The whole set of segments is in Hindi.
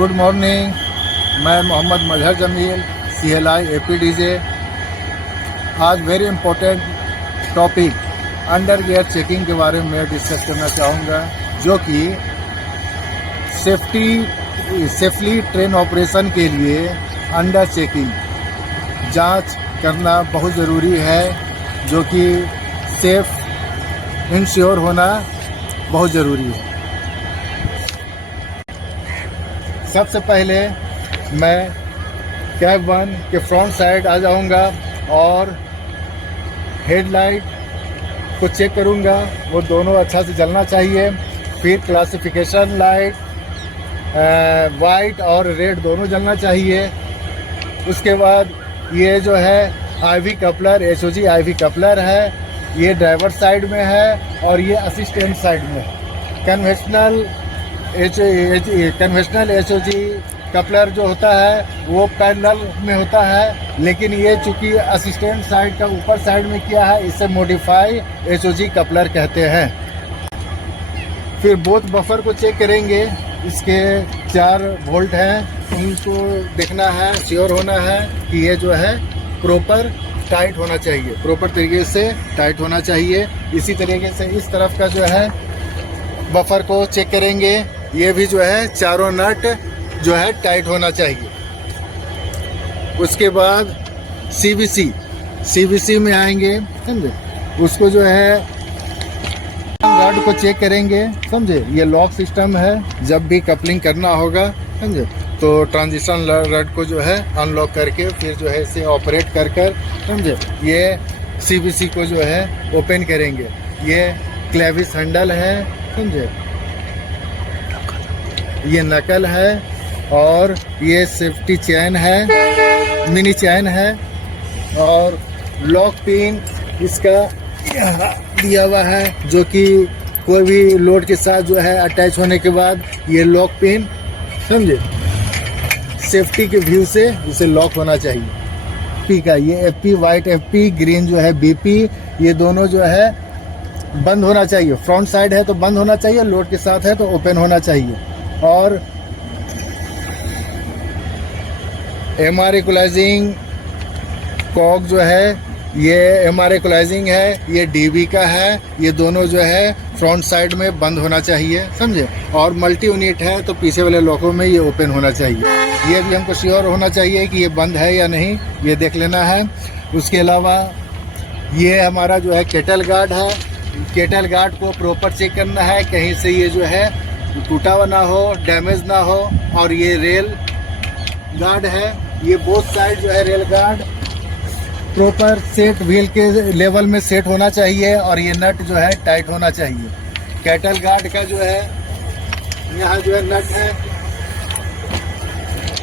Good morning. मैं मोहम्मद मजहर जमील, CLI APDJ। आज very important topic under gear checking के बारे में डिस्कस करना चाहूँगा, जो कि सेफली ट्रेन ऑपरेशन के लिए अंडर चेकिंग जांच करना बहुत ज़रूरी है, जो कि सेफ इंश्योर होना बहुत ज़रूरी है। सबसे पहले मैं कैब 1 के फ्रंट साइड आ जाऊंगा और हेडलाइट को चेक करूंगा, वो दोनों अच्छा से जलना चाहिए। फिर क्लासिफिकेशन लाइट वाइट और रेड दोनों जलना चाहिए। उसके बाद ये जो है IV coupler, HOG IV coupler है, ये ड्राइवर साइड में है और ये असिस्टेंट साइड में है। कन्वेंशनल HOG कपलर जो होता है वो पैरेलल में होता है, लेकिन ये चूंकि असिस्टेंट साइड का ऊपर साइड में किया है, इसे मॉडिफाई HOG कपलर कहते हैं। फिर बोथ बफर को चेक करेंगे, इसके 4 वोल्ट हैं, इनको देखना है, श्योर होना है कि ये जो है प्रॉपर टाइट होना चाहिए, प्रॉपर तरीके से टाइट होना चाहिए। इसी तरीके से इस तरफ का जो है बफर को चेक करेंगे, ये भी जो है चारों नट जो है टाइट होना चाहिए। उसके बाद CVC में आएंगे, समझे, उसको जो है रड को चेक करेंगे, समझे। ये लॉक सिस्टम है, जब भी कपलिंग करना होगा, समझे, तो ट्रांजिशन रड को जो है अनलॉक करके फिर जो है इसे ऑपरेट कर समझे, ये CVC को जो है ओपन करेंगे। ये क्लेविस हैंडल है, समझे, ये नकल है और ये सेफ्टी चैन है, मिनी चैन है और लॉक पिन इसका दिया हुआ है, जो कि कोई भी लोड के साथ जो है अटैच होने के बाद ये लॉक पिन, समझे, सेफ्टी के व्यू से इसे लॉक होना चाहिए। FP का ये FP वाइट FP, ग्रीन जो है BP, ये दोनों जो है बंद होना चाहिए। फ्रंट साइड है तो बंद होना चाहिए, लोड के साथ है तो ओपन होना चाहिए। और MR इक्वलाइजिंग कॉक जो है, ये MR इक्वलाइजिंग है, ये DB का है, ये दोनों जो है फ्रंट साइड में बंद होना चाहिए, समझे। और मल्टी यूनिट है तो पीछे वाले लॉकों में ये ओपन होना चाहिए। ये भी हमको श्योर होना चाहिए कि ये बंद है या नहीं, ये देख लेना है। उसके अलावा ये हमारा जो है केटल गार्ड है, केटल गार्ड को प्रॉपर चेक करना है, कहीं से ये जो है टूटा हुआ ना हो, डैमेज ना हो। और ये रेल गार्ड है, ये बोथ साइड जो है rail guard proper set wheel के लेवल में सेट होना चाहिए और ये नट जो है टाइट होना चाहिए। केटल गार्ड का जो है यहाँ जो है नट है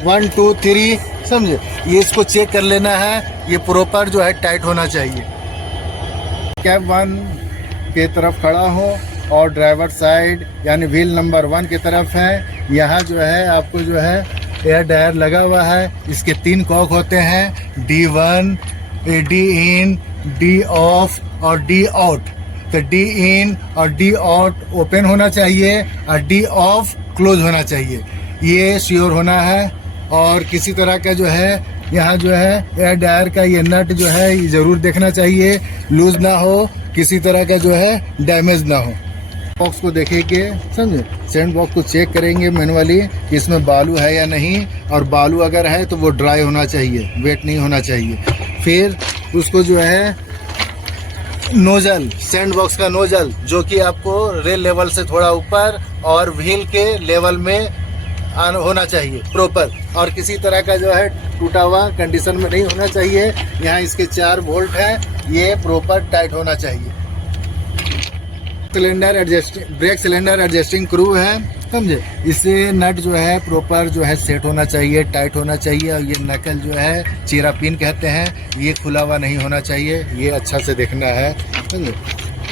1 2 3, समझे, ये इसको चेक कर लेना है, ये प्रॉपर जो है टाइट होना चाहिए। कैब 1 के तरफ खड़ा हूँ और ड्राइवर साइड यानी व्हील नंबर 1 की तरफ है। यहाँ जो है आपको जो है एयर टायर लगा हुआ है, इसके 3 कॉक होते हैं, D1, D in, D off और D out। तो D in और D out ओपन होना चाहिए और D off क्लोज होना चाहिए, ये श्योर होना है। और किसी तरह का जो है यहाँ जो है एयर टायर का ये नट जो है ये ज़रूर देखना चाहिए, लूज ना हो, किसी तरह का जो है डैमेज ना हो। बॉक्स को देखेंगे, समझे, सेंड बॉक्स को चेक करेंगे मैनुअली कि इसमें बालू है या नहीं, और बालू अगर है तो वो ड्राई होना चाहिए, वेट नहीं होना चाहिए। फिर उसको जो है नोजल, सेंड बॉक्स का नोजल, जो कि आपको रेल लेवल से थोड़ा ऊपर और व्हील के लेवल में होना चाहिए प्रॉपर, और किसी तरह का जो है टूटा हुआ कंडीशन में नहीं होना चाहिए। यहाँ इसके 4 वोल्ट है, ये प्रॉपर टाइट होना चाहिए। Cylinder adjusting, brake cylinder adjusting crew है, समझे, इससे नट जो है प्रॉपर जो है सेट होना चाहिए, टाइट होना चाहिए। और ये नकल जो है चीरा पिन कहते हैं, ये खुला हुआ नहीं होना चाहिए, ये अच्छा से देखना है, समझे।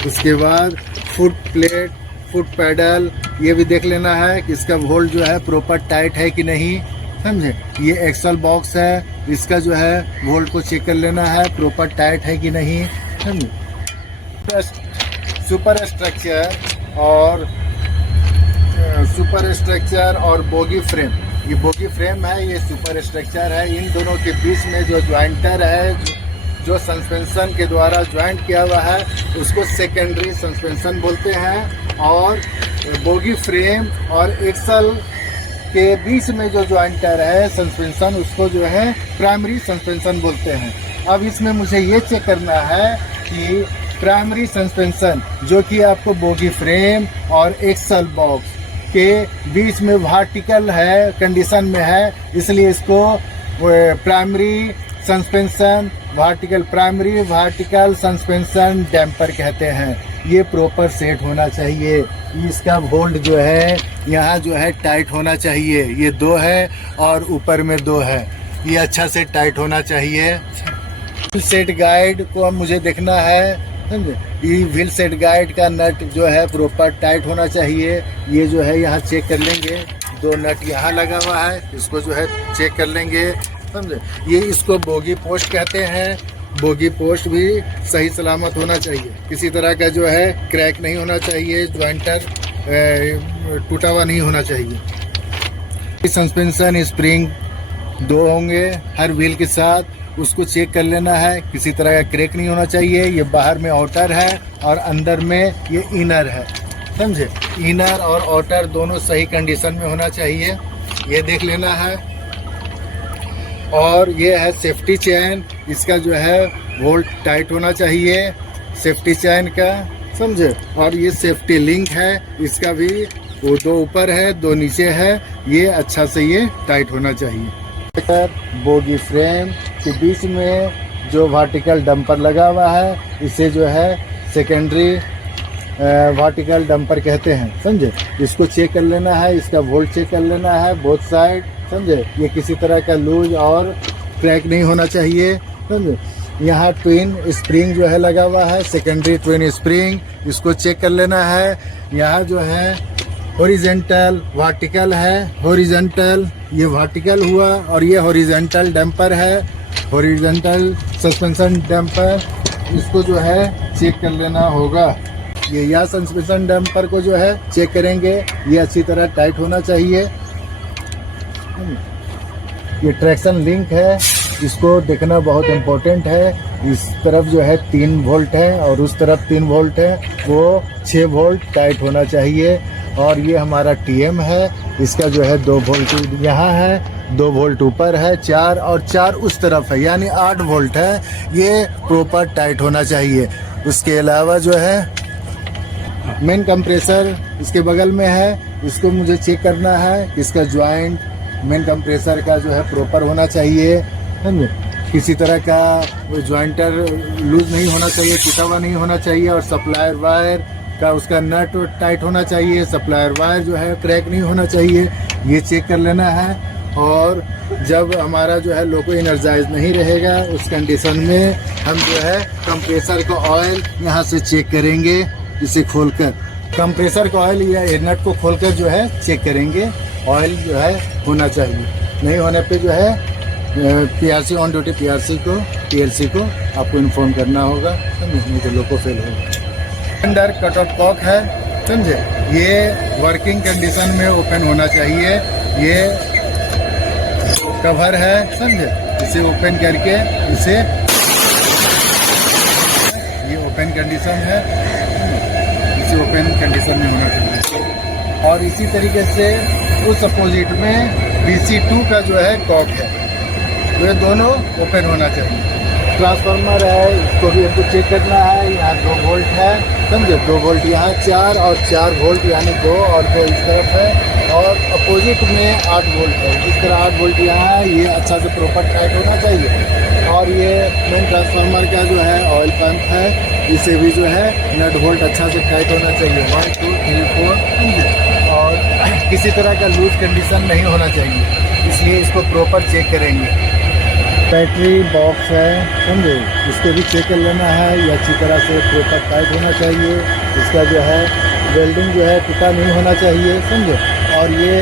उसके बाद फुट प्लेट, फुट पैडल, ये भी देख लेना है कि इसका वोल्ट जो है प्रॉपर टाइट है कि नहीं, समझे। ये एक्सल बॉक्स है, इसका जो है वोल्ट को चेक कर लेना है, प्रॉपर टाइट है कि नहीं, समझे। सुपर स्ट्रक्चर और बोगी फ्रेम, ये बोगी फ्रेम है, ये सुपर स्ट्रक्चर है। इन दोनों के बीच में जो ज्वाइंटर है, जो सस्पेंशन के द्वारा ज्वाइंट किया हुआ है, उसको सेकेंडरी सस्पेंशन बोलते हैं। और बोगी फ्रेम और एक्सल के बीच में जो ज्वाइंटर है सस्पेंशन, उसको जो है प्राइमरी सस्पेंशन बोलते हैं। अब इसमें मुझे ये चेक करना है कि प्राइमरी सस्पेंशन जो कि आपको बोगी फ्रेम और एक्सल बॉक्स के बीच में वर्टिकल है कंडीशन में है, इसलिए इसको primary suspension primary vertical suspension damper कहते हैं। ये प्रॉपर सेट होना चाहिए। इसका बोल्ट जो है यहाँ जो है टाइट होना चाहिए। ये 2 है और ऊपर में 2 है, ये अच्छा से टाइट होना चाहिए। व्हील सेट गाइड को अब मुझे देखना है, समझे। ये व्हील सेट गाइड का नट जो है प्रॉपर टाइट होना चाहिए। ये जो है यहाँ चेक कर लेंगे, 2 नट यहाँ लगा हुआ है, इसको जो है चेक कर लेंगे, समझे। ये इसको बोगी पोस्ट कहते हैं। बोगी पोस्ट भी सही सलामत होना चाहिए, किसी तरह का जो है क्रैक नहीं होना चाहिए, ज्वाइंटर टूटा हुआ नहीं होना चाहिए। सस्पेंशन स्प्रिंग 2 होंगे हर व्हील के साथ, उसको चेक कर लेना है, किसी तरह का क्रैक नहीं होना चाहिए। ये बाहर में आउटर है और अंदर में ये इनर है, समझे। इनर और आउटर दोनों सही कंडीशन में होना चाहिए, ये देख लेना है। और ये है सेफ्टी चैन, इसका जो है वोल्ट टाइट होना चाहिए सेफ्टी चैन का, समझे। और ये सेफ्टी लिंक है, इसका भी वो 2 ऊपर है 2 नीचे है, ये अच्छा से ये टाइट होना चाहिए। बोगी फ्रेम के बीच में जो वर्टिकल डंपर लगा हुआ है, इसे जो है सेकेंडरी वर्टिकल डंपर कहते हैं, समझे। इसको चेक कर लेना है, इसका वोल्ट चेक कर लेना है बोथ साइड, समझे। ये किसी तरह का लूज और क्रैक नहीं होना चाहिए, समझे। यहाँ ट्विन स्प्रिंग जो है लगा हुआ है, सेकेंडरी ट्विन स्प्रिंग, इसको चेक कर लेना है। यहाँ जो है हॉरिजॉन्टल वर्टिकल है, हॉरिजॉन्टल ये वर्टिकल हुआ और ये हॉरिजॉन्टल डैम्पर है, हॉरिजॉन्टल सस्पेंशन डैम्पर, इसको जो है चेक कर लेना होगा। ये या सस्पेंशन डैम्पर को जो है चेक करेंगे, ये अच्छी तरह टाइट होना चाहिए। ये ट्रैक्शन लिंक है, इसको देखना बहुत इम्पोर्टेंट है। इस तरफ जो है 3 वोल्ट है और उस तरफ 3 वोल्ट है, वो 6 वोल्ट टाइट होना चाहिए। और ये हमारा TM है, इसका जो है 2 वोल्ट यहाँ है, 2 वोल्ट ऊपर है, 4 और 4 उस तरफ है, यानी 8 वोल्ट है। ये प्रॉपर टाइट होना चाहिए। उसके अलावा जो है मेन कंप्रेसर इसके बगल में है, इसको मुझे चेक करना है, इसका ज्वाइंट मेन कंप्रेसर का जो है प्रॉपर होना चाहिए, समझे। किसी तरह का ज्वाइंटर लूज नहीं होना चाहिए, टूटा हुआ नहीं होना चाहिए। और सप्लायर वायर का उसका नट टाइट होना चाहिए, सप्लायर वायर जो है क्रैक नहीं होना चाहिए, ये चेक कर लेना है। और जब हमारा जो है लोको एनर्जाइज नहीं रहेगा, उस कंडीशन में हम जो है कंप्रेसर का ऑयल यहाँ से चेक करेंगे, इसे खोलकर कंप्रेसर का ऑयल या एयर नट को खोलकर जो है चेक करेंगे। ऑयल जो है होना चाहिए, नहीं होने पे जो है PRC ऑन ड्यूटी PRC को PLC को आपको इन्फॉर्म करना होगा, नहीं तो लोको फेल होगा। अंडर कट ऑफ कॉक है, समझे। ये वर्किंग कंडीशन में ओपन होना चाहिए। ये कवर है, समझे। इसे ओपन करके इसे ये ओपन कंडीशन है, इसे ओपन कंडीशन में होना चाहिए। और इसी तरीके से उस अपोजिट में BC2 का जो है कॉक है, वे दोनों ओपन होना चाहिए। ट्रांसफार्मर है, इसको भी हमको चेक करना है। यहाँ 2 वोल्ट है, समझे। 2 वोल्ट यहाँ 4 और 4 वोल्ट यानी 2 और 2 इस तरफ है। और अपोजिट में 8 वोल्ट है, जिस तरह 8 वोल्ट यहाँ है, ये अच्छा से प्रॉपर टाइट होना चाहिए। और ये मेन ट्रांसफार्मर का जो है ऑयल पंप है, इसे भी जो है नट वोल्ट अच्छा से टाइट होना चाहिए, 1 2 3 4। और किसी तरह का लूज कंडीशन नहीं होना चाहिए, इसलिए इसको प्रॉपर चेक करेंगे। बैटरी बॉक्स है, समझे। इसको भी चेक कर लेना है, ये अच्छी तरह से प्रॉपर टाइट होना चाहिए। इसका जो है वेल्डिंग जो है टूटा नहीं होना चाहिए, समझे। और ये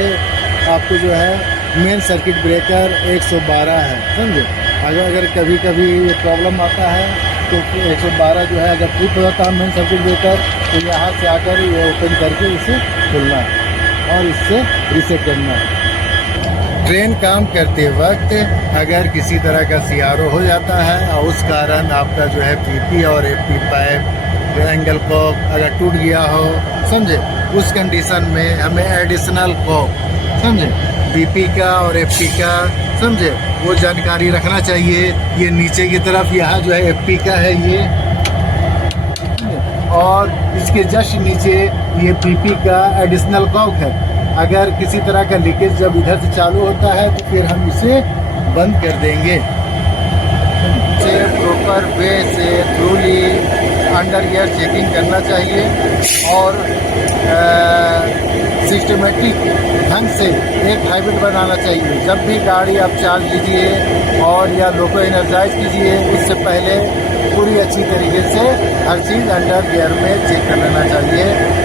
आपको जो है मेन सर्किट ब्रेकर 112 है, समझे। अगर कभी कभी ये प्रॉब्लम आता है तो 112 जो है अगर ट्रिप हो जाता है मेन सर्किट ब्रेकर, तो यहाँ से आकर ये ओपन करके इसे खोलना है और इससे रीसेट करना है। ट्रेन काम करते वक्त अगर किसी तरह का CRO हो जाता है और उस कारण आपका जो है PP और FP पाइप एंगल कॉक अगर टूट गया हो, समझे, उस कंडीशन में हमें एडिशनल कॉक, समझे, BP का और FP का, समझे, वो जानकारी रखना चाहिए। ये नीचे की तरफ यहाँ जो है FP का है ये, और इसके जस्ट नीचे ये PP का एडिशनल कॉक है। अगर किसी तरह का लीकेज जब इधर से चालू होता है तो फिर हम इसे बंद कर देंगे। से प्रॉपर वे से थ्रूली अंडर ईयर चेकिंग करना चाहिए और सिस्टमेटिक ढंग से एक हैबिट बनाना चाहिए। जब भी गाड़ी आप चार्ज कीजिए और या लोको एनर्जाइज कीजिए, उससे पहले पूरी अच्छी तरीके से हर चीज़ अंडर गियर में चेक कर लेना चाहिए।